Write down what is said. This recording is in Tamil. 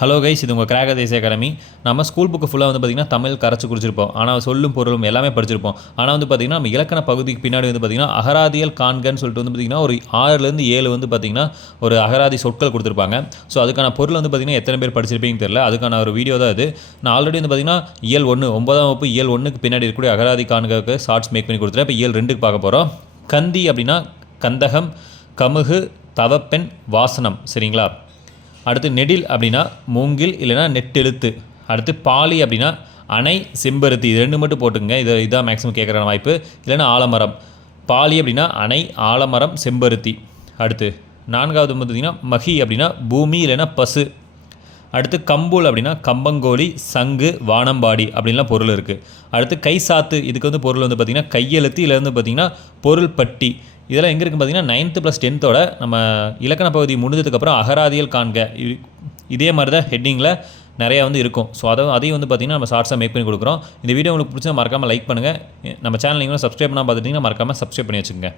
ஹலோ கைஸ், இது உங்கள் கிராக் தேசிய அகாடமி. நம்ம ஸ்கூல் புக்கு ஃபுல்லாக வந்து பார்த்திங்கன்னா தமிழ் கரைச்சி குடிச்சிருப்போம். ஆனால் சொல்லும் பொருளும் எல்லாமே படிச்சிருப்போம். ஆனால் வந்து பார்த்திங்கன்னா நம்ம இலக்கண பகுதிக்கு பின்னாடி வந்து பார்த்திங்கன்னா அகராதியல் காண்கன்னு சொல்லிட்டு வந்து பார்த்திங்கன்னா ஒரு 6லேருந்து 7 வந்து பார்த்திங்கன்னா ஒரு அகராதி சொற்கள் கொடுத்துருப்பாங்க. ஸோ அதுக்கான பொருள் வந்து பார்த்திங்கன்னா எத்தனை பேர் படிச்சிருப்பீங்கன்னு தெரியல. அதுக்கான ஒரு வீடியோ தான் இது. நான் ஆல்ரெடி வந்து பார்த்திங்கன்னா இயல் 1 9ஆம் வகுப்பு இயல் 1க்கு பின்னாடி இருக்கக்கூடிய அகராதி காண்களுக்கு ஷார்ட்ஸ் மேக் பண்ணி கொடுத்துருக்கேன். இப்போ இயல் 2க்கு பார்க்க போகிறோம். கந்தி அப்படின்னா கந்தகம், கமுகு, தவப்பெண், வாசனம். சரிங்களா? அடுத்து நெடில் அப்படின்னா மூங்கில் இல்லைனா நெட்டெழுத்து. அடுத்து பாலி அப்படின்னா அணை, செம்பருத்தி. இது 2 மட்டும் போட்டுங்க. இதான் மேக்ஸிமம் கேட்குற வாய்ப்பு. இல்லைனா ஆலமரம். பாலி அப்படின்னா அணை, ஆலமரம், செம்பருத்தி. அடுத்து 4வது வந்து பார்த்திங்கன்னா மகி அப்படின்னா பூமி இல்லைனா பசு. அடுத்து கம்பூல் அப்படின்னா கம்பங்கோழி, சங்கு, வானம்பாடி அப்படின்லாம் பொருள் இருக்குது. அடுத்து கைசாத்து, இதுக்கு வந்து பொருள் வந்து பார்த்திங்கன்னா கையெழுத்து. இதில் வந்து பார்த்திங்கன்னா பொருள் பட்டி. இதெல்லாம் எங்கே இருக்குன்னு பார்த்தீங்கன்னா 9th + 10th நம்ம இலக்கண பகுதி முடிஞ்சதுக்கப்புறம் அகராதியல் காண்க இதே மாதிரி தான் ஹெட்டிங்கில் நிறையா வந்து இருக்கும். ஸோ அதையும் வந்து பார்த்திங்கன்னா நம்ம ஷார்ட்ஸாக மேக் பண்ணி கொடுக்குறோம். இந்த வீடியோ உங்களுக்கு பிடிச்சா மறக்காமல் லைக் பண்ணுங்கள். நம்ம சேனல் நீங்களும் சப்ஸ்கிரைப் பண்ணால் பார்த்துட்டிங்கன்னா மறக்காமல் சப்ஸ்கிரைப் பண்ணி வச்சுக்கோங்க.